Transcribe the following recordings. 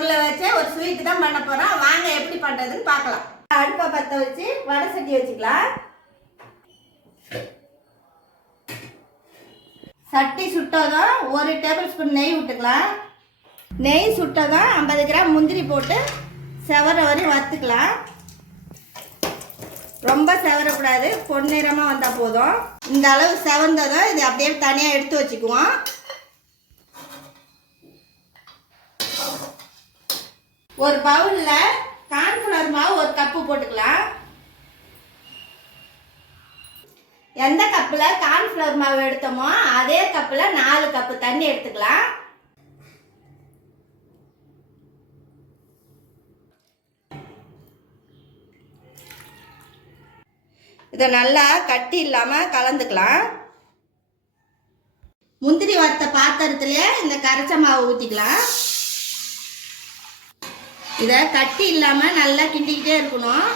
பொருளை வச்சு ஒரு ஸ்வீட் தான் பண்ண போறோம். வாங்க எப்படி பண்றதுன்னு பார்க்கலாம். அடுப்பை பற்ற வச்சு வடை சட்டி வச்சுக்கலாம். சட்டி சுட்டதும் 1 டேபிள் ஸ்பூன் நெய் விட்டுக்கலாம். நெய் சுட்டதும் 50 கிராம் முந்திரி போட்டு செவர வரையும் வறுத்துக்கலாம். ரொம்ப செவரக்கூடாது, பொன்னிறமாக வந்தால் போதும். இந்த அளவு செவந்ததும் இது அப்படியே தனியாக எடுத்து வச்சுக்குவோம். ஒரு பவுலில் கார்ன்ஃப்ளவர் மாவு 1 கப்பு போட்டுக்கலாம். எந்த கப்பில் கார்ன்ஃப்ளவர் மாவு எடுத்தோமோ அதே கப்பில் 4 கப்பு தண்ணி எடுத்துக்கலாம். இதை நல்லா கட்டி இல்லாமல் கலந்துக்கலாம். முந்திரி வறுத்த பாத்திரத்துலேயே இந்த கரைச்ச மாவு ஊற்றிக்கலாம். இதை கட்டி இல்லாமல் நல்லா கிண்டிக்கிட்டே இருக்கணும்.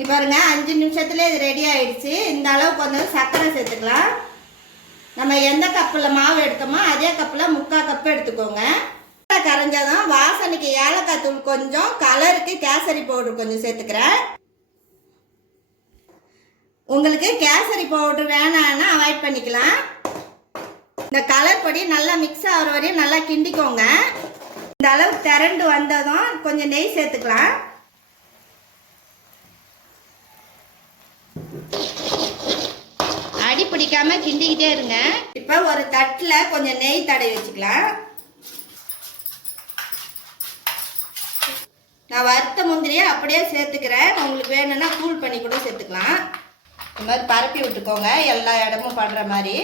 இப்போ பாருங்க 5 நிமிஷத்துல இது ரெடி ஆயிடுச்சு. இந்த அளவுக்கு கொஞ்சம் சர்க்கரை சேர்த்துக்கலாம். நம்ம எந்த கப்பில் மாவு எடுத்தோமோ அதே கப்பில் 3/4 கப்பு எடுத்துக்கோங்க. கரைஞ்சதும் வாசனைக்கு ஏலக்காய் தூள் கொஞ்சம், கலருக்கு கேசரி பவுடர் கொஞ்சம் சேர்த்துக்கிறேன். உங்களுக்கு கேசரி பவுடர் வேணான்னா அவாய்ட் பண்ணிக்கலாம். இந்த கலர் பொடி நல்லா மிக்ஸ் ஆகிற வரையும் நல்லா கிண்டிக்கோங்க. இந்த அளவு திரண்டு வந்ததும் கொஞ்சம் நெய் சேர்த்துக்கலாம். அடி பிடிக்காம கிண்டிக்கிட்டே இருங்க. இப்போ ஒரு தட்டில் கொஞ்சம் நெய் தடவி வச்சுக்கலாம். நான் வறுத்த முந்திரியை அப்படியே சேர்த்துக்கிறேன். உங்களுக்கு வேணும்னா கூல் பண்ணி கூட சேர்த்துக்கலாம். இந்த மாதிரி பரப்பி விட்டுக்கோங்க, எல்லா இடமும் படுற மாதிரி.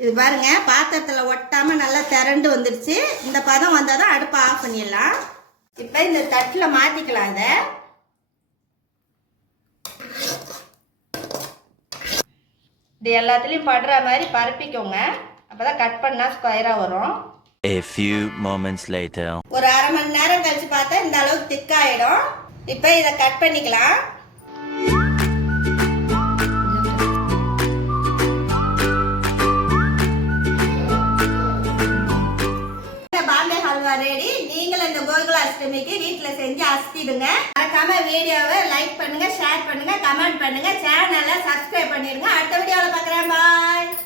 இது பாருங்க பாத்திரத்தில் ஒட்டாமல் நல்லா திரண்டு வந்துடுச்சு. இந்த பதம் வந்தால் தான் அடுப்பை ஆஃப் பண்ணிடலாம். இப்போ இந்த தட்டில் மாற்றிக்கலாம். இதை இது எல்லாத்துலேயும் படுற மாதிரி பரப்பிக்கோங்க. அப்போ தான் கட் பண்ணால் ஸ்கொயராக வரும். A few moments later. ஒரு அரை மணி நேரம் கழிச்சு பார்த்தா இந்த அளவுக்கு திக்காயிடும். இப்போ இதை கட் பண்ணிக்கலாம். பாம்பே ஹல்வா ரெடி. நீங்களும் இந்த கோகுலாஷ்டமிக்கு வீட்டில் செஞ்சு அசத்திடுங்க. மறக்காம வீடியோவை லைக் பண்ணுங்க, ஷேர் பண்ணுங்க, கமெண்ட் பண்ணுங்க, சேனலை சப்ஸ்கிரைப் பண்ணிடுங்க. அடுத்த வீடியோவில் பார்க்குறேன். பாய்.